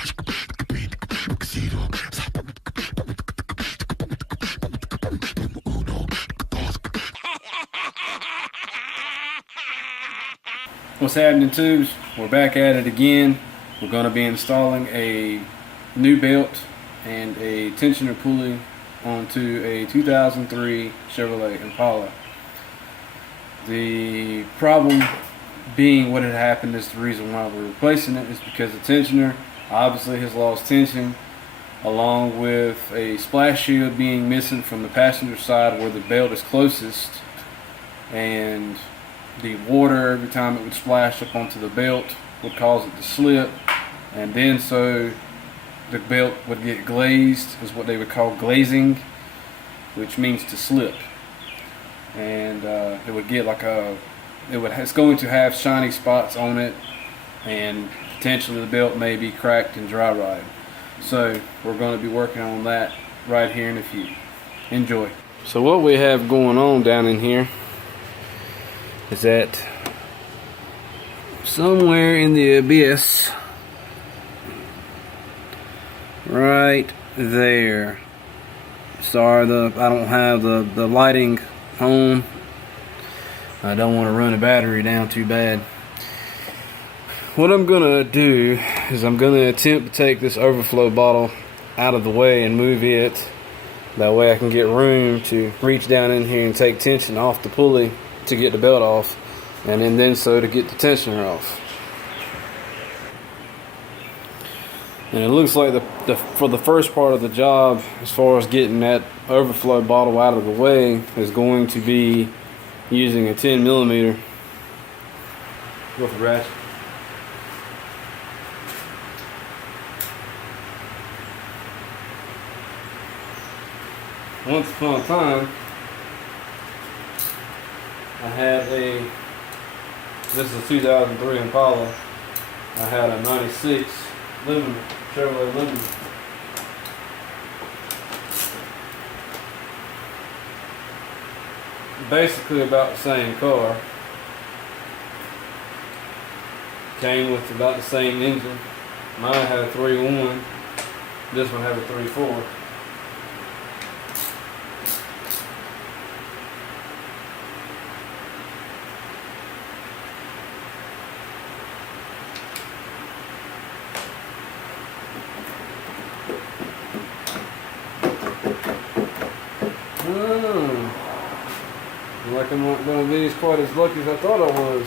What's happening, tubes? We're back at it again. We're going to be installing a new belt and a tensioner pulley onto a 2003 Chevrolet Impala. The problem being what had happened is the reason why we're replacing it is because the tensioner obviously has lost tension, along with a splash shield being missing from the passenger side where the belt is closest, and the water, every time it would splash up onto the belt, would cause it to slip, and then so the belt would get glazed, is what they would call glazing, which means to slip, and it would get like it's going to have shiny spots on it, and potentially the belt may be cracked and dry rotted. So we're going to be working on that right here in a few. Enjoy. So what we have going on down in here is that somewhere in the abyss, right there. Sorry, I don't have the lighting on. I don't want to run the battery down too bad. What I'm gonna do is I'm gonna attempt to take this overflow bottle out of the way and move it. That way I can get room to reach down in here and take tension off the pulley to get the belt off, and then so to get the tensioner off. And it looks like for the first part of the job, as far as getting that overflow bottle out of the way, is going to be using a 10mm with a ratchet. Once upon a time, I had this is a 2003 Impala. I had a 96 Chevrolet Lemon. Basically about the same car. Came with about the same engine. Mine had a 3.1. This one had a 3.4. Like I'm not going to be as quite as lucky as I thought I was.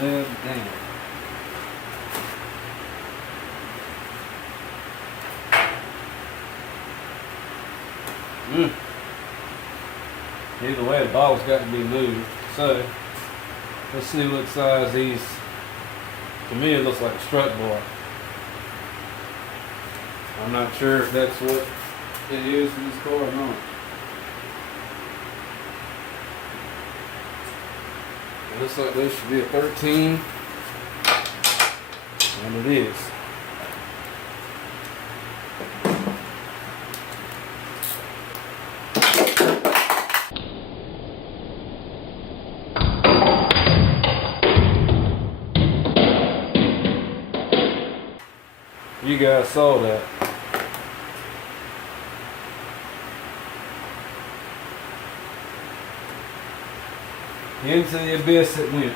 Damn. Either way, the bottle's got to be moved. So, let's see what size these. To me, it looks like a strut bar. I'm not sure if that's what it is in this car or not. It looks like this should be a 13, and it is. You guys saw that. Into the abyss it went.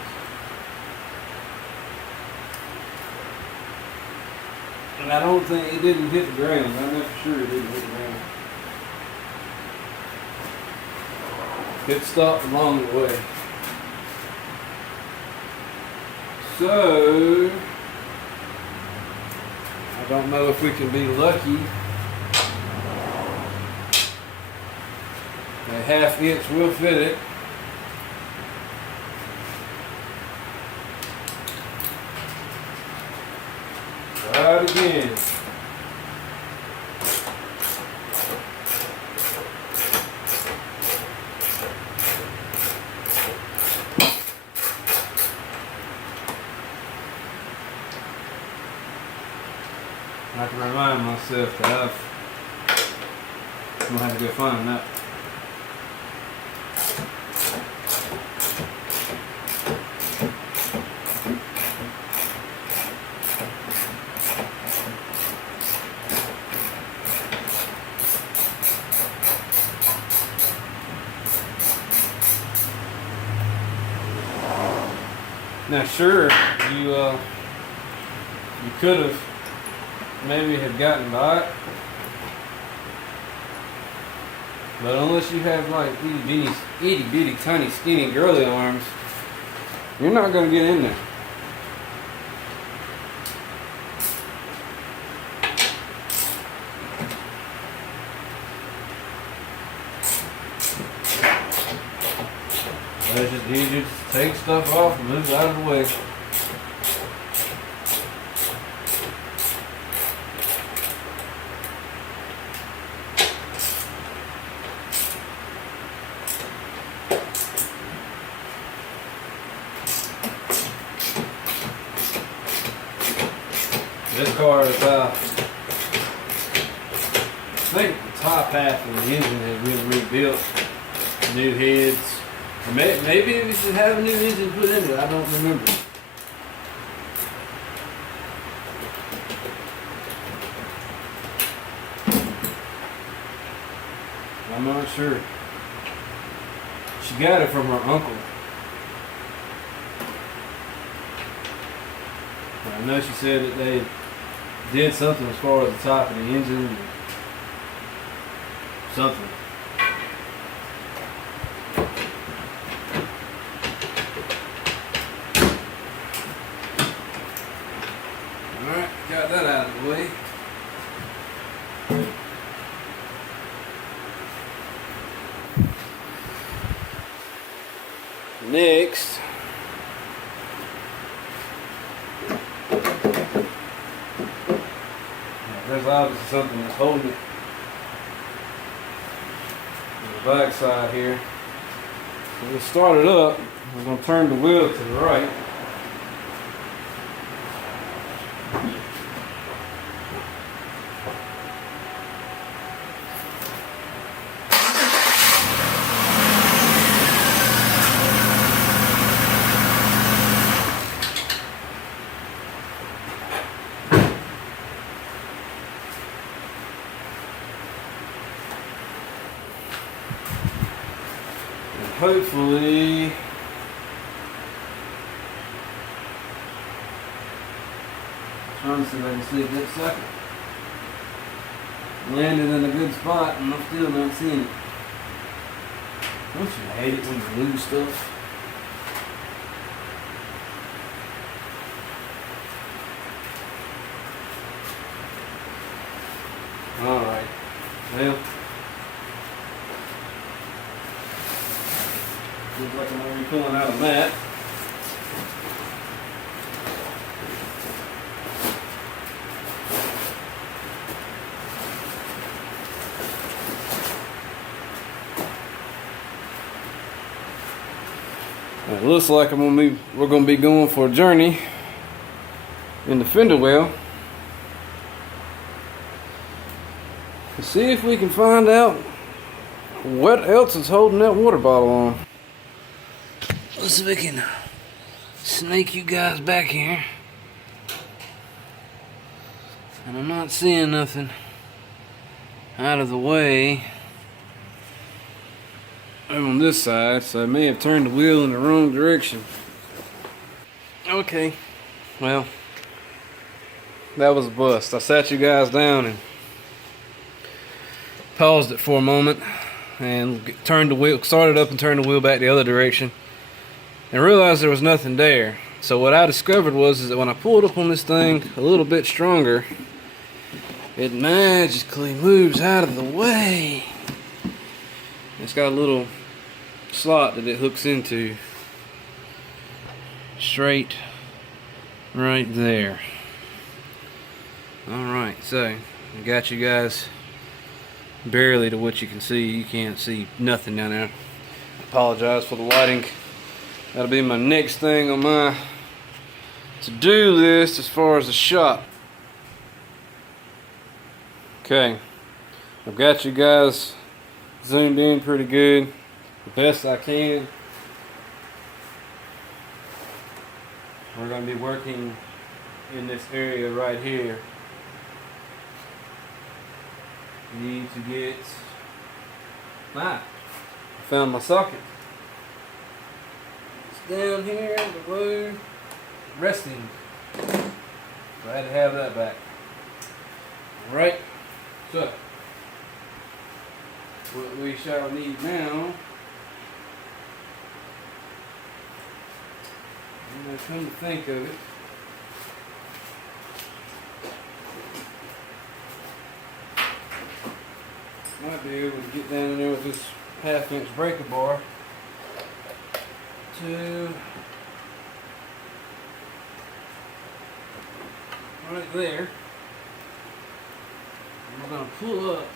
And I don't think it didn't hit the ground. I know for sure it didn't hit the ground. It stopped along the way. So, I don't know if we can be lucky. A ½ inch will fit it. Try it again. I can remind myself that I'm gonna have to go find that. Now, sure, you could have maybe have gotten by it, but unless you have like itty bitty tiny skinny girly arms, you're not gonna get in there. It's just easier to take stuff off and move it out of the way. This car is, I think the top half of the engine has been rebuilt. New heads. Or maybe it should have a new engine put in it. I don't remember. I'm not sure. She got it from her uncle. I know she said that they did something as far as the top of the engine. Something. Alright, got that out of the way. Next, there's obviously something that's holding it on the back side here. So we'll start it up. We're going to turn the wheel to the right. Hopefully, trying to see if I can see it this second. Landed in a good spot and I'm still not seeing it. Don't you hate it when you lose stuff? Alright, well. Looks like I'm going to be pulling out of that. It looks like we're going to be going for a journey in the fender well to see if we can find out what else is holding that water bottle on. Let's see if we can snake you guys back here. And I'm not seeing nothing out of the way over on this side, so I may have turned the wheel in the wrong direction. Okay, well, that was a bust. I sat you guys down and paused it for a moment and turned the wheel, started up and turned the wheel back the other direction. And realized there was nothing there. So what I discovered was that when I pulled up on this thing a little bit stronger, it magically moves out of the way. It's got a little slot that it hooks into straight right there. Alright, so I got you guys barely to what you can see. You can't see nothing down there. I apologize for the lighting. That'll be my next thing on my to-do list as far as the shop. Okay, I've got you guys zoomed in pretty good, the best I can. We're going to be working in this area right here. Need to get I found my socket. It's down here, the blue, resting. Glad to have that back. Alright, so what we shall need now, come to think of it, might be able to get down in there with this 1/2-inch breaker bar to right there. And we're going to pull up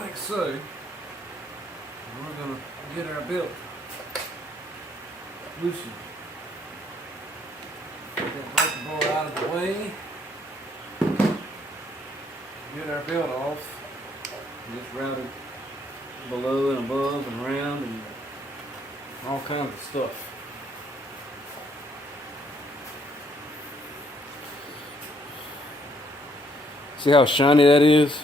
like so. And we're going to get our belt loosened. Get that breaker bar out of the way. Get our belt off. Just routed below and above and around and all kinds of stuff. See how shiny that is?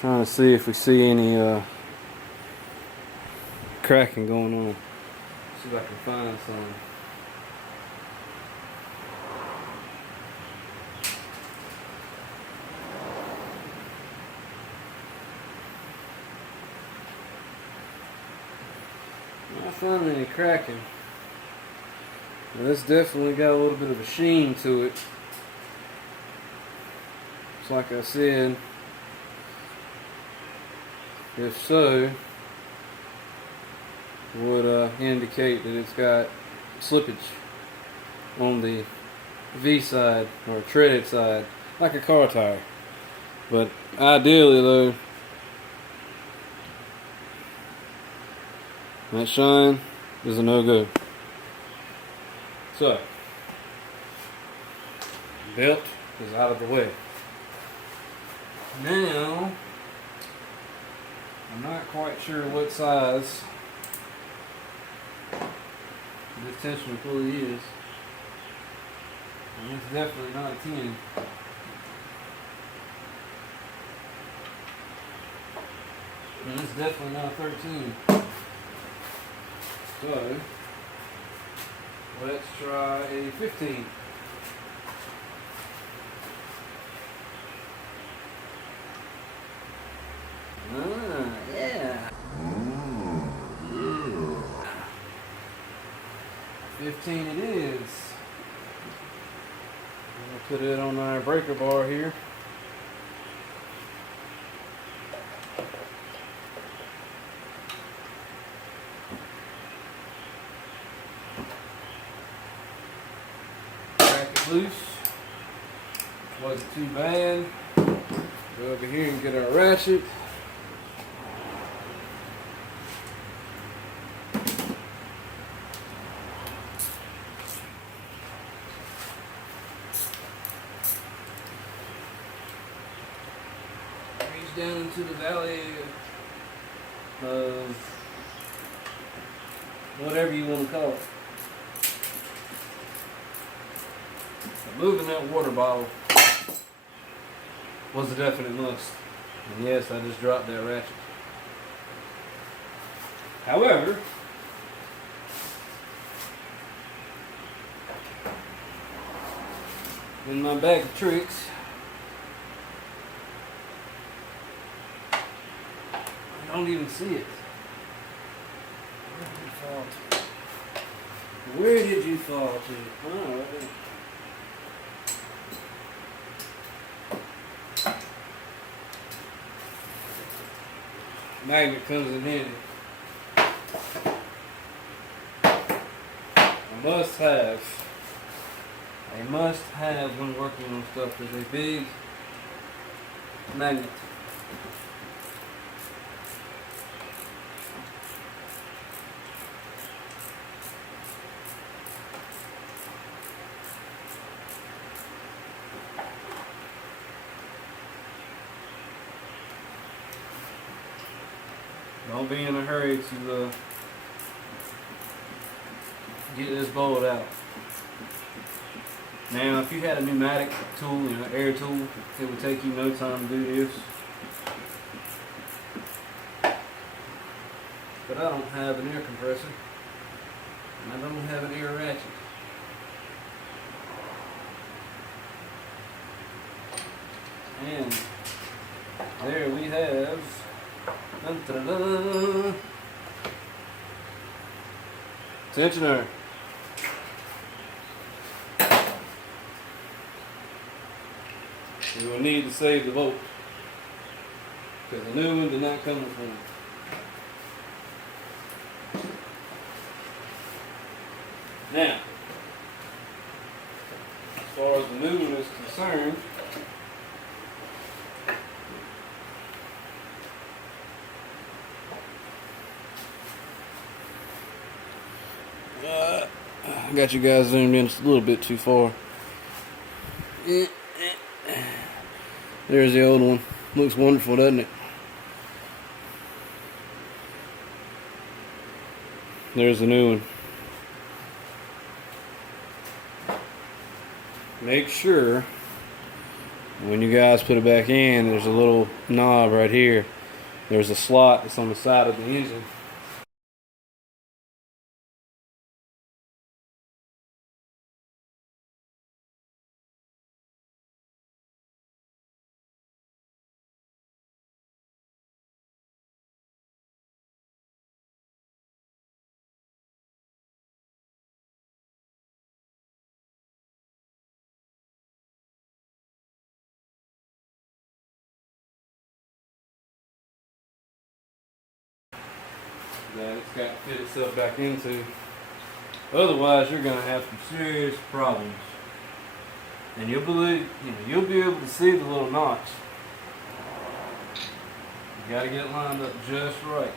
Trying to see if we see any cracking going on. See if I can find some. Not finding any cracking. But it's definitely got a little bit of a sheen to it. It's like I said, if so, would indicate that it's got slippage on the V side or treaded side, like a car tire. But ideally though, that shine is a no-go. So, belt is out of the way. Now, I'm not quite sure what size this tensioner pulley is. And it's definitely not a 10. And it's definitely not a 13. So, let's try a 15. Yeah. 15 it is. I'm going to put it on our breaker bar here. Crack it loose. Wasn't too bad. Go over here and get our ratchet. Reach down into the valley of whatever you want to call it. Moving that water bottle was a definite must. And yes, I just dropped that ratchet. However, in my bag of tricks, I don't even see it. Where did you fall to? Oh, right there. Magnet comes in handy. A must have when working on stuff is a big magnet. Don't be in a hurry to get this bolt out. Now, if you had a pneumatic tool, you know, air tool, it would take you no time to do this. But I don't have an air compressor, and I don't have an air ratchet. And there we have tensioner. You will need to save the bolt because the new one did not come with one. Now, as far as the new one is concerned, I got you guys zoomed in just a little bit too far. There's the old one. Looks wonderful, doesn't it? There's the new one. Make sure when you guys put it back in, there's a little knob right here. There's a slot that's on the side of the engine. That it's got to fit itself back into. Otherwise, you're going to have some serious problems. And you'll be able to see the little notch. You got to get it lined up just right.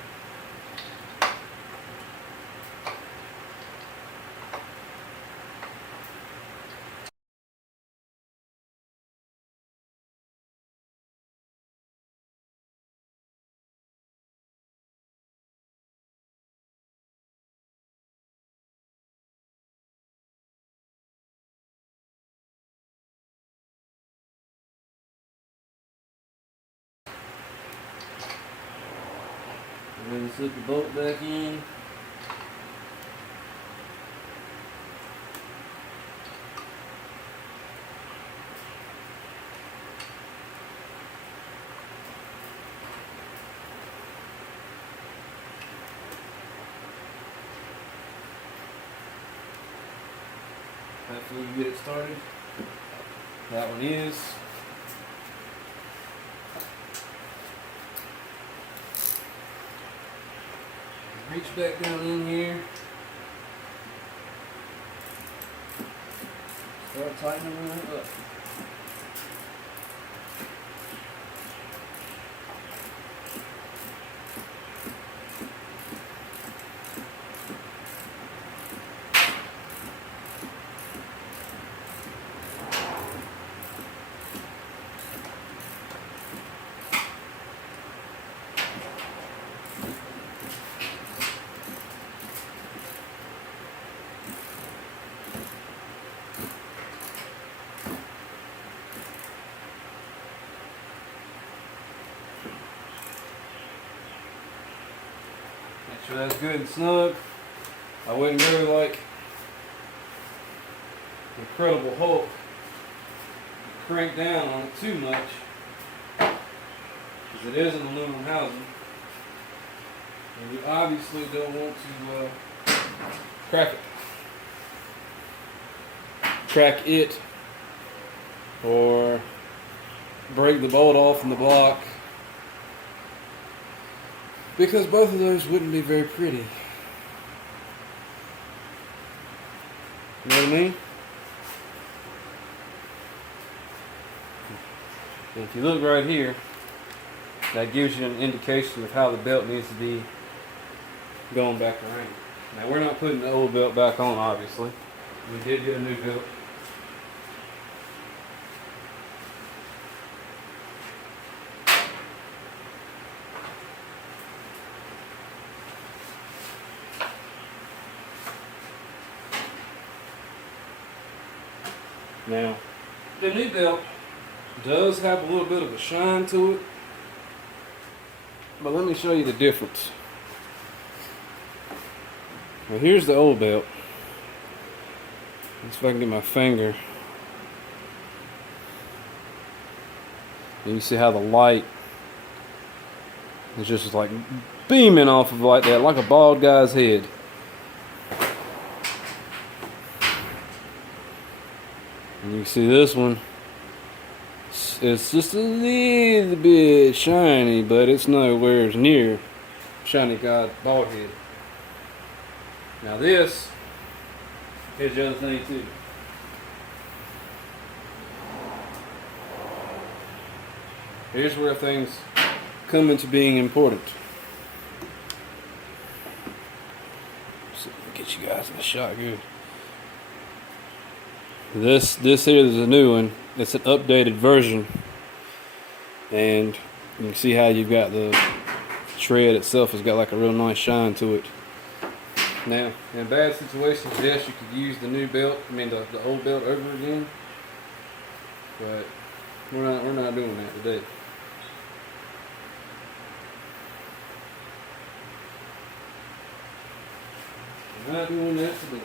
And then slip the bolt back in. Hopefully you get it started. That one is. Reach back down in here. Start tightening it up. Make sure that's good and snug. I wouldn't go like Incredible Hulk, crank down on it too much, because it is an aluminum housing, and you obviously don't want to crack it or break the bolt off in the block, because both of those wouldn't be very pretty. You know what I mean? And if you look right here, that gives you an indication of how the belt needs to be going back around. Now, we're not putting the old belt back on, obviously. We did get a new belt. Now, the new belt does have a little bit of a shine to it, but let me show you the difference. Now here's the old belt. Let's see if I can get my finger. And you see how the light is just like beaming off of like that, like a bald guy's head. And you see this one, it's just a little bit shiny, but it's nowhere near shiny god bald head. Now this is the other thing too. Here's where things come into being important. So get you guys in the shot good. This here is a new one. It's an updated version, and you can see how you've got the tread itself has got like a real nice shine to it. Now, in bad situations, yes, you could use the new belt. I mean the old belt over again, but we're not doing that today. We're not doing that today.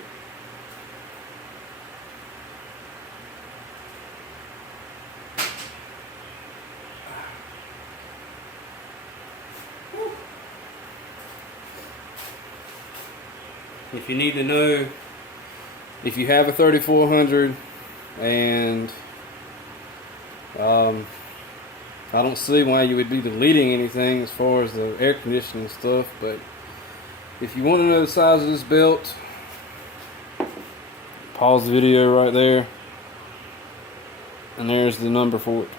If you need to know if you have a 3400 and I don't see why you would be deleting anything as far as the air conditioning stuff, but if you want to know the size of this belt, pause the video right there, and there's the number for it.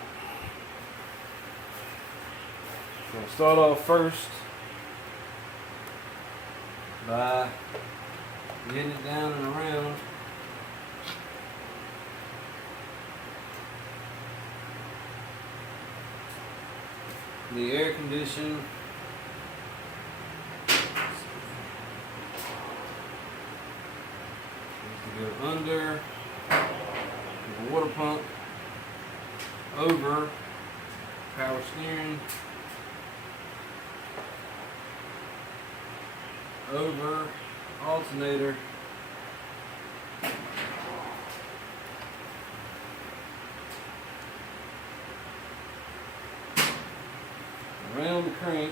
I'll start off first by getting it down and around. The air condition. Go under the water pump, over power steering, over alternator, around the crank,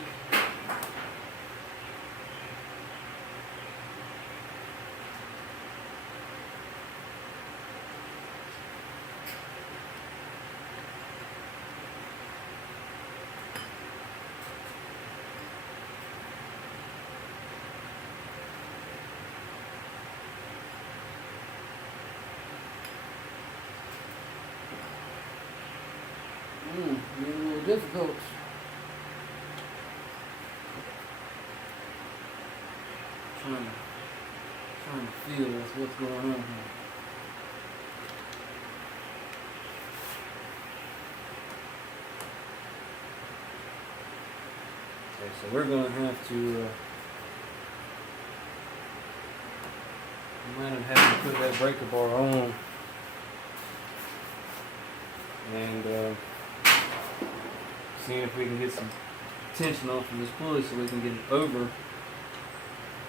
getting a little difficult. Trying to feel what's going on here. Okay, so we're going to have to might have to put that breaker bar on and see if we can get some tension off of this pulley so we can get it over.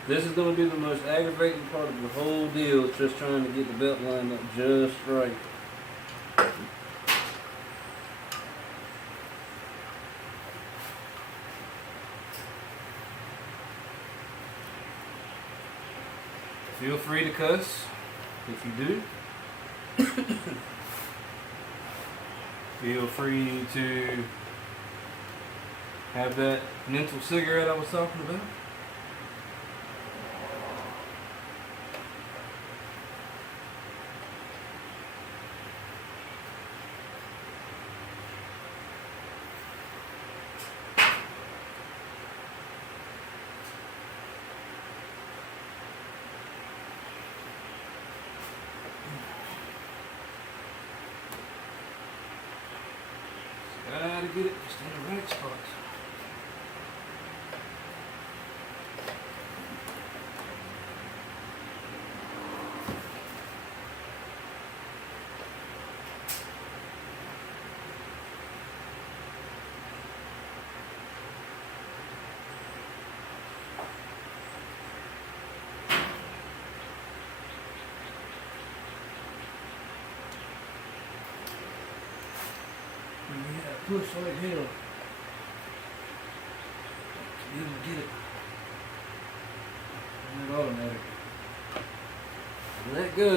This is going to be the most aggravating part of the whole deal, is just trying to get the belt lined up just right. Feel free to cuss if you do. Feel free to have that mental cigarette I was talking about. Gotta get it just in the right spot. push like hell. Be able to get it. And that automatic. Let go.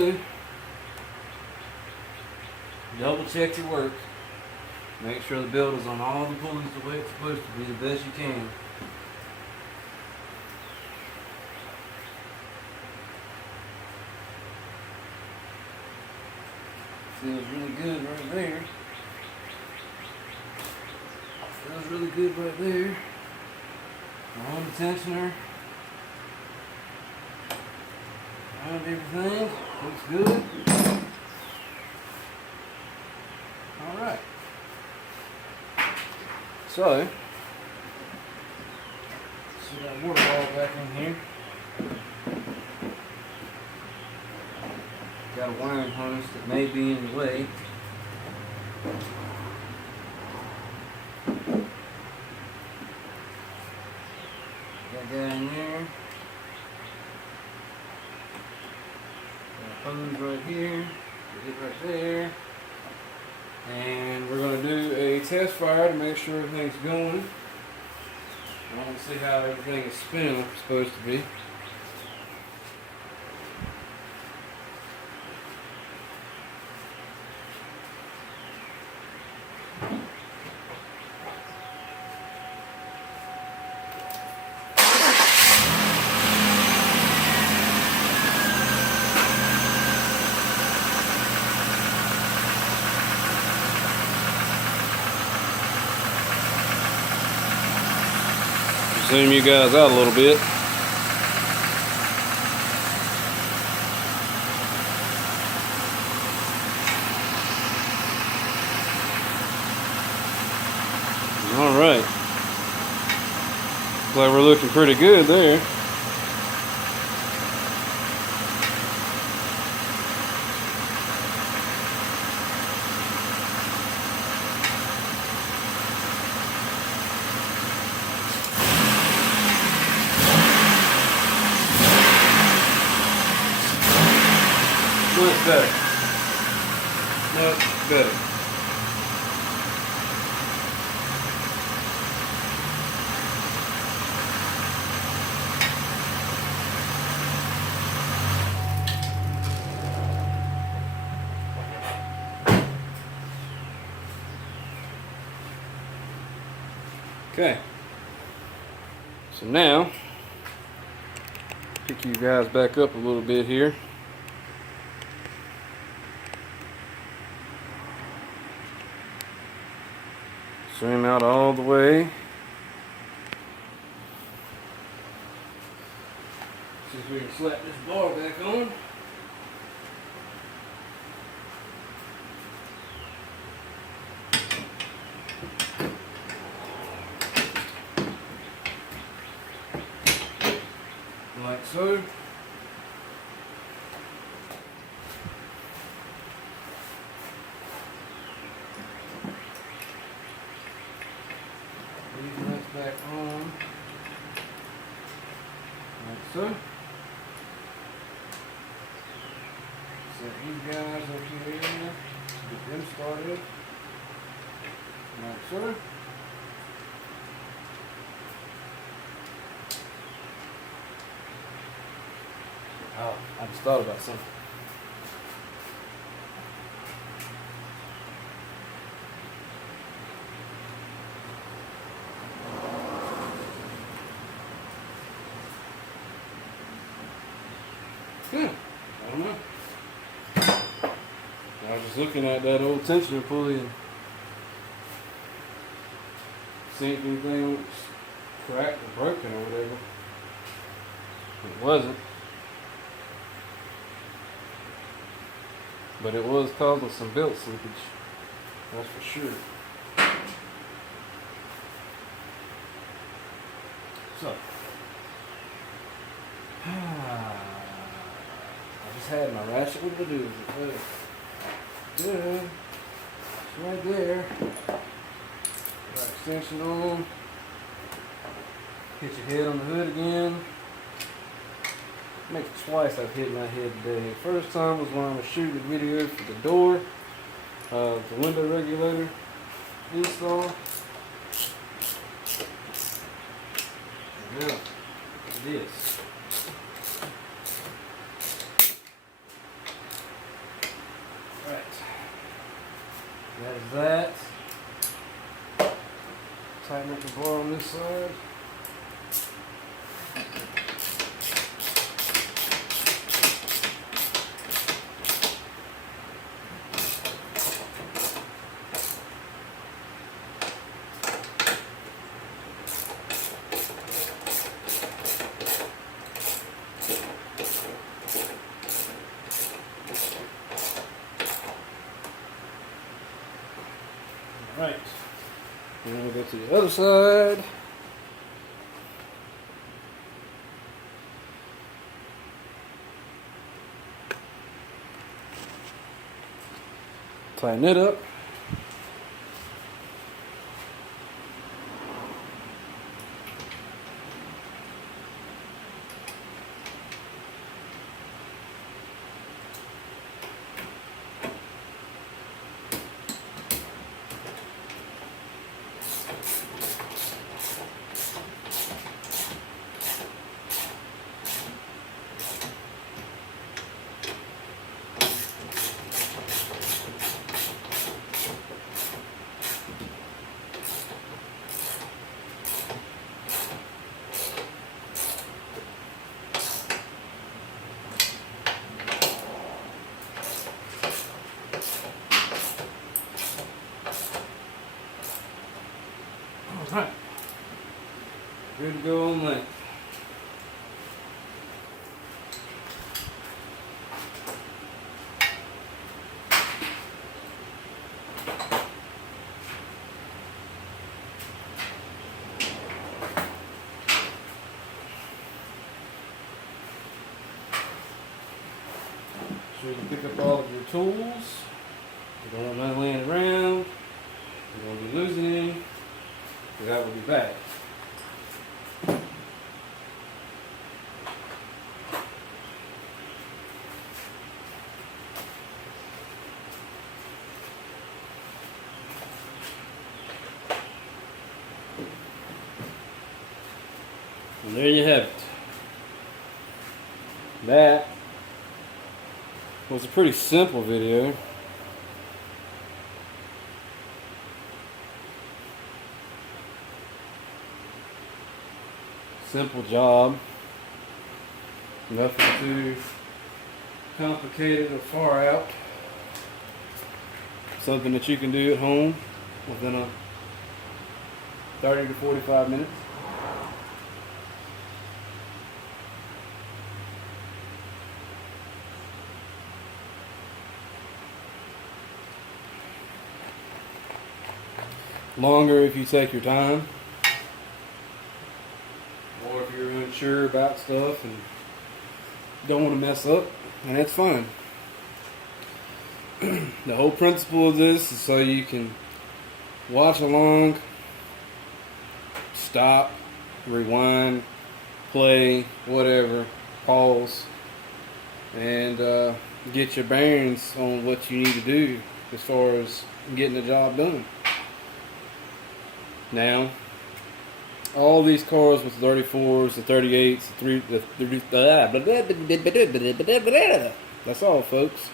Double check your work. Make sure the belt is on all the pulleys the way it's supposed to be the best you can. Feels really good right there. Feels really good right there. On the tensioner. Around everything. Looks good. Alright. So, see that water ball back in here. Got a wiring harness that may be in the way. That guy in there. Got a hose right here. Get it right there. And we're going to do a test fire to make sure everything's going. I want to see how everything is spinning like it's supposed to be. Zoom you guys out a little bit. All right. Looks like we're looking pretty good there. Much better. Much better. Okay. So now, pick you guys back up a little bit here. Zoom out all the way. See if we can slap this bar back on. Like so. Back on, like so. Set these guys up here, get them started, like so. Oh, I just thought about something. Yeah, I don't know. I was just looking at that old tensioner pulley and seeing if anything was cracked or broken or whatever. It wasn't. But it was causing some belt slippage. That's for sure. So. I just had my ratchet. What did I do with it? Good. It's right there. Got extension on. Hit your head on the hood again. Makes it twice I've hit my head today. The first time was when I was shooting a video for the door, the window regulator. install. Now, this. Right. That is that. Tighten up the bar on this side. Right. And then we'll go to the other side. Tighten it up. Alright, good to go on that. So you can pick up all of your tools. You don't want nothing laying around. You don't be losing any. Because that will be bad. And there you have it. That was a pretty simple video. Simple job. Nothing too complicated or far out. Something that you can do at home within a 30 to 45 minutes. Longer if you take your time. Or if you're unsure about stuff and don't want to mess up, and that's fine. The whole principle of this is so you can watch along, stop, rewind, play, whatever, pause, and get your bearings on what you need to do as far as getting the job done. Now, all these cars with the 34s, the 38s, that's all, folks.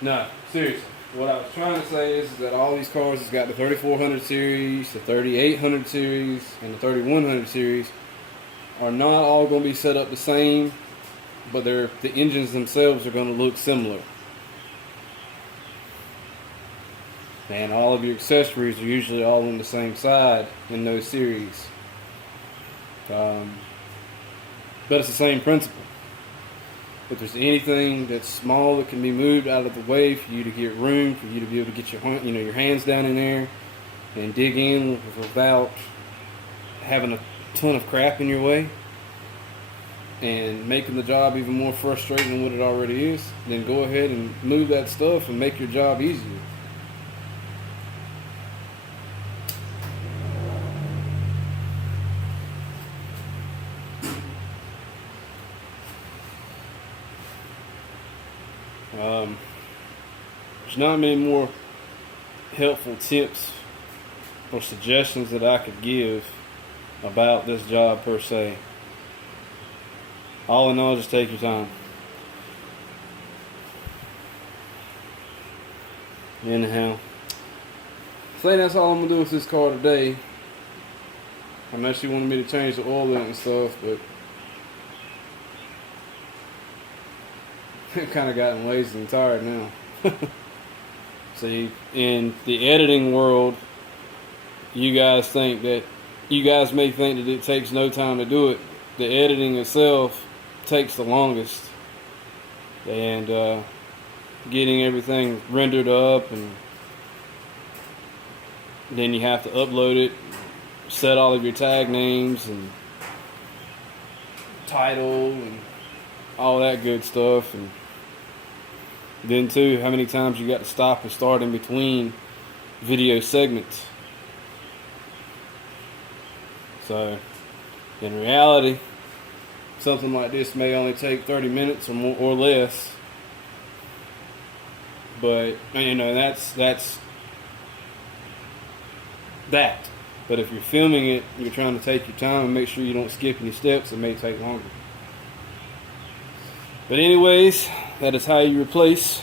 No, seriously. What I was trying to say is that all these cars has got the 3400 series, the 3800 series, and the 3100 series are not all going to be set up the same, but the engines themselves are going to look similar. And all of your accessories are usually all on the same side in those series. But it's the same principle. If there's anything that's small that can be moved out of the way for you to get room, for you to be able to get your hands down in there and dig in without having a ton of crap in your way and making the job even more frustrating than what it already is, then go ahead and move that stuff and make your job easier. There's not many more helpful tips or suggestions that I could give about this job per se. All in all, just take your time. Anyhow, I think that's all I'm gonna do with this car today. I know she wanted me to change the oil and stuff, but I've kind of gotten lazy and tired now. See, in the editing world, you guys may think that it takes no time to do it. The editing itself takes the longest, and getting everything rendered up, and then you have to upload it, set all of your tag names and title and all that good stuff, and then too, how many times you got to stop and start in between video segments. So in reality, something like this may only take 30 minutes or more or less, but that's that. But if you're filming it, you're trying to take your time and make sure you don't skip any steps. It may take longer. But anyways, that is how you replace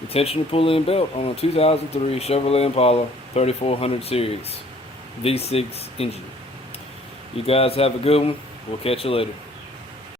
the tensioner, pulley, and belt on a 2003 Chevrolet Impala 3400 series V6 engine. You guys have a good one. We'll catch you later.